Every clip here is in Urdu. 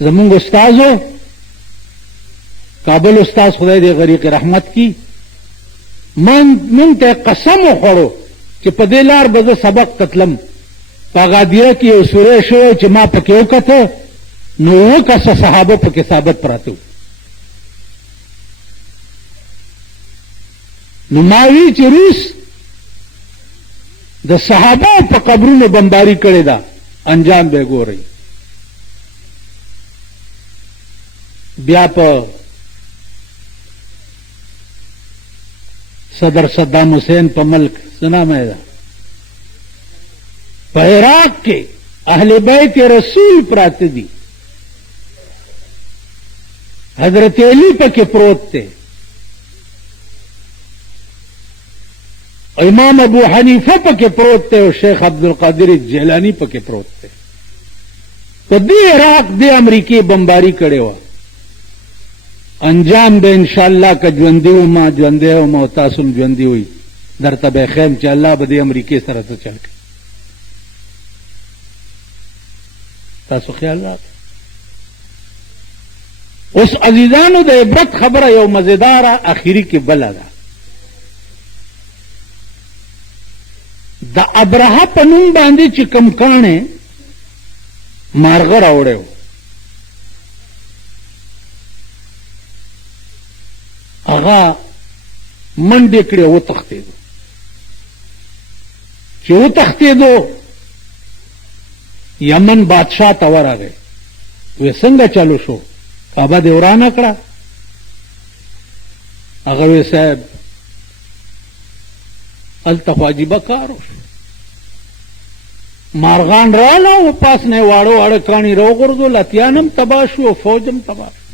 زمونږ استازو کابل استاذ خدای دې غریق رحمت کی مونږ ته قسم وخوړو چې په دې لار به زه سبق تتلم په غادیره کې یو سوری شوی چې ما پکې وکته نو اووه کسه صحابه پکې ثابت پراته وو. نو ما وی چې روس د صحابه په قبرونو بمباری کړې ده انجام به ګورئ. بیا په صدر صدام حسین په ملک سنامه ده په عراق کې اهل بیت رسول پراته دي حضرت علی پکې پروت دی امام ابو حنیفه پکې پروت دی او شیخ عبدالقادر جیلانی پکې پروت دی. په دې عراق د امریکې بمباری کړې وه انجام به انشاءالله که ژوندي وم ژوندی وم او تاسو هم ژوندي وئ درته به ښیم چې الله به د امریکې سره څه چل کوي. تاسو خیال راکړئ. اوس عزیزانو د عبرت خبره یو مزیداره اخیری کې بله ده. د ابرهه په نوم باندې چې کوم کاڼې مارغه راوړی و هغه منډې کړې وتښتېدو. چې وتښتېدو یمن بادشاه ته ورغی وی څنګه چلو شو کعبه دې ورانه کړه. هغه وی صاحب هلته خو عجیبه کار وشو مارغان راله او پاس نه واړه واړه کاڼي راوغورځول اتیان هم تباه شو او فوج هم تباه شو.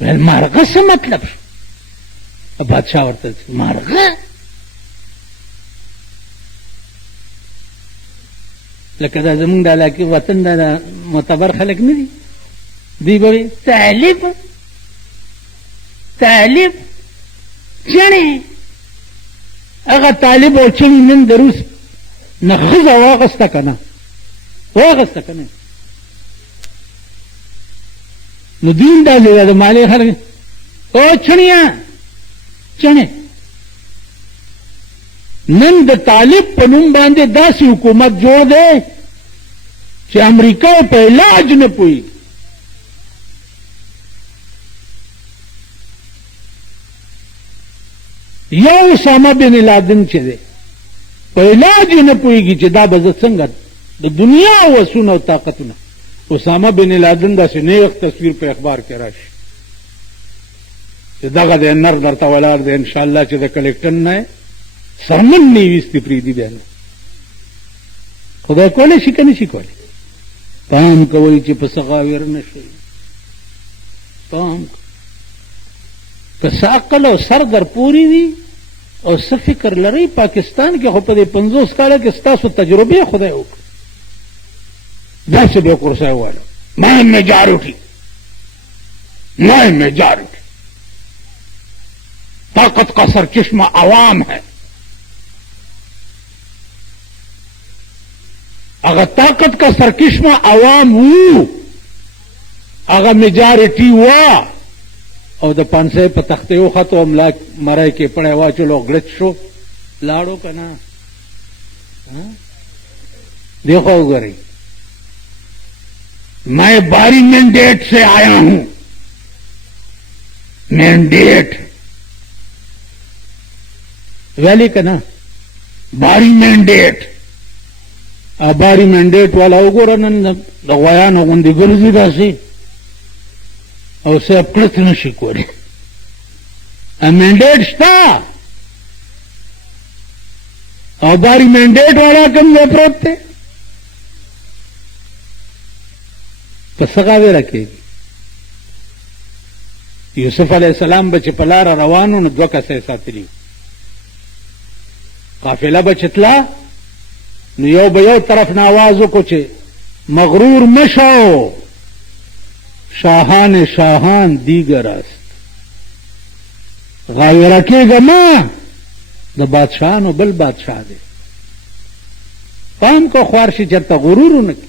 ویل مارغه څه مطلب شو؟ بادشاه ورته مارغه لکه دا زمونږ د علاقې وطن دا معتبر خلک نه دي دوی به وي طالب طالب چڼې هغه طالب او چڼې نن د روس نه ښځه واغسته که نه واغسته که نه نو دوی هم داسې ده د مالې خلک او چڼیا چڼې نن د طالب په نوم باندې داسې حکومت جوړ دی چې امریکا په علاج نه پوهېږي. یو اسامه بن لادن چې دی په علاج نه پوهېږي چې دا به زه څنګه د دنیا وسونه او طاقتونه. اسامه بن لادن داسې نیغ تصویر په اخبار کې راشي چې دغه دی نر درته ولاړ دی انشاءالله چې د کلکټن نه سرمن نه ویستې پرېږدي بیا نه خدای کولی شي که نه شي کولی. پام کوئ چې په څه غاویر نه شئ. پام که څه عقل او سر در پورې وي او څه فکر لرئ پاکستان کې خو په دې 50 کاله کې ستاسو تجربې خدای وکړي داسې به کرسۍ والا میں میجارٹی میں میجارٹی طاقت کا سرچشمہ عوام ہے. اگر طاقت کا سرچشمہ عوام ہو اگر میجارٹی ہوا او د پانسۍ په تختې وختو املاک مرۍ کې پړی واچلو غړچ شو لاړو که نه دیکھو وګورئ میں باری مینڈیٹ سے آیا ہوں. مینڈیٹ ویلی که نه باری مینډیټ باری مینډیټ والا وګوره نن د غویانو غوندې ګرځي داسې او صاحب کړت نه شي کولی. مینډیټ شته او باری مینډیټ والا کوم ځای پروت دی په څه غاویره کېږي. یوسف علیه السلام به چې په لاره روانو نو 2 کسه یې ساتلي قافله به چې تله نو یو به یو طرف نه آواز وکړو چې مغرور مشو شاهان شاهان دیگر است غاویره کېږه ما د بادشاهانو بل بادشاه دی. پام کو خوار شي چېرته غرور ونه کړي.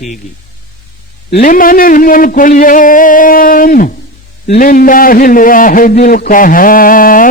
کیږي لمن الملك اليوم لله الواحد القهار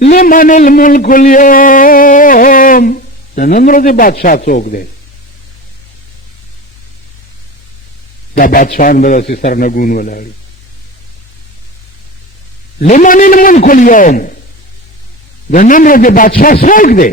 لمن الملك اليوم د نن ورځې بادشاہ څوک دی دا بادشاہان به داسې سرنګون ولاړي لمن الملك اليوم د نن ورځې بادشاہ څوک دی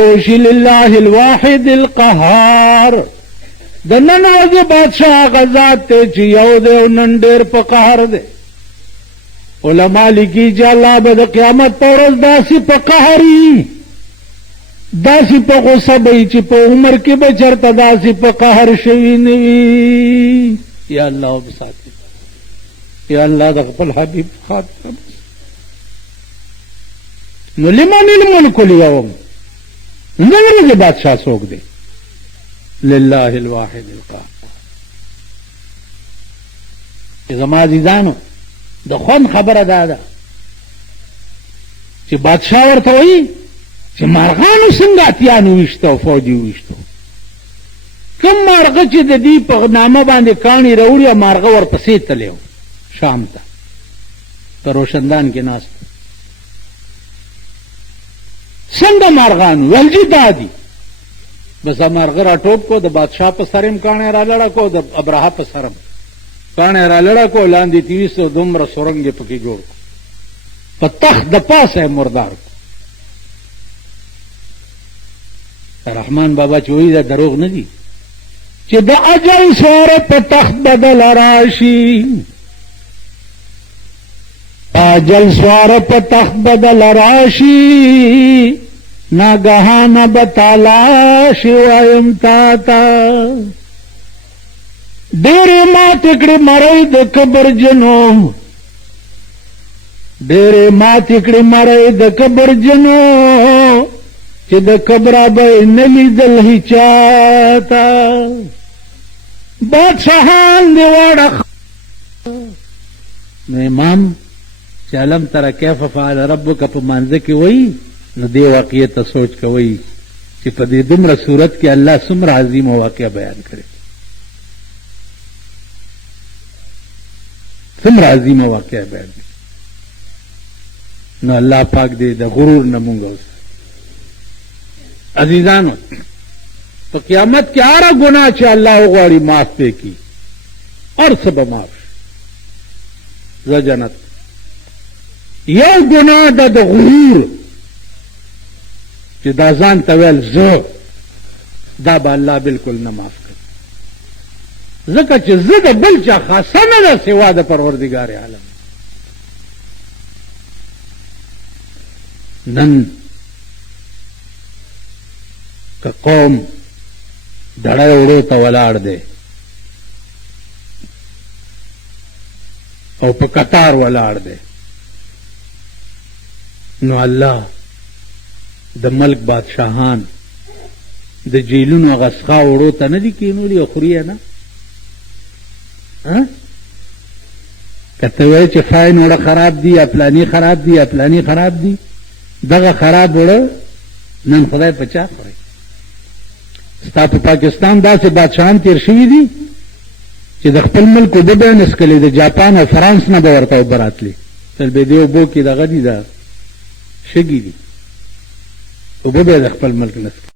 به وشي لله الواحد القهار د نن ورځې بادشاہ هغه ذات دی چې یو دی او نن ډېر په قهر دی علما لیکي چې الله به د قیامت په ورځ داسې په قهر وي داسې په غصه به وي چې په عمر کې به چېرته داسې په قهر شوي نه وي یا الله وبساتي یا الله د خپل حبیب خاطر نو لمن الملك اليوم نن ورځې بادشاہ څوک دی لله الواحد القهار زما عزیزانو د خوند خبره دا ده چې بادشاہ ورته وایي چې مارغانو څنګه اتیانو ویشته او فوجي ویشته کوم مارغه چې د دې په نامه باندې کاڼي راوړي مارغه ورپسې تللی و شام ته په روشندان کې ناست څنګه مارغانو ویل چې دا دي بس مارغه راټوپ کو د بادشاہ په سر یې کاڼی را لړه کو د ابرهه په سر کاڼی را لړه کو لاندې تیویسو دومره سرنګ یې پکې جوړ کو په تخت د پاسه یې مردار کو رحمان بابا چې وایي دا دروغ نه دي چې د اجل سواره په تخت بدل راشي اجل سواره په تخت بدل راشي ناګهانه به تالاشي وایم تا ته ډېرې ماتې کړې مرۍ د کبرجنو ډېرې ماتې کړې مرۍ د کبرجنو چې د کبره به یې نه لیدل هیچاته بادشاهان دې واړه نو امام چې علم تر کیف فعل ربک په مانځه کې وایي نو دې واقعې ته سوچ کوئ چې په دې دومره صورت کې الله څومره عظیمه واقعه بیان کړې څومره عظیمه واقعه بیان کړې نو الله پاک دې د غرور نه مونږ اوس عزیزانو په قیامت کې هر ګناه چې الله وغواړي معاف پې کړي اور څه به معاف زه جنت یو ګناه ده د غرور چې دا ځان ته ویل زه دا به الله بالکل نه معاف کړي ځکه چې زه د بل چا خاصه نه ده سوا د پروردګار عالم نن که قوم دړی وړو ته ولاړ دی او په قطار ولاړ دی نو الله د ملک بادشاهان د جیلونو غسخا وړو ته نه دي کینولي او خوري نه که ته وایې چې فاین وړه خراب دي یا پلاني خراب دي یا پلاني خراب دي دغه خراب وړه نن خدای په چا خوري ستا په پاکستان داسې بادشاهان تیر شوي دي چې د خپل ملک اوبه به یې نسکلې د جاپان او فرانس نه به ورته اوبه راتلې تل به دې اوبو کې دغه دي دا شګي دي اوبه به یې د خپل ملک نسکلې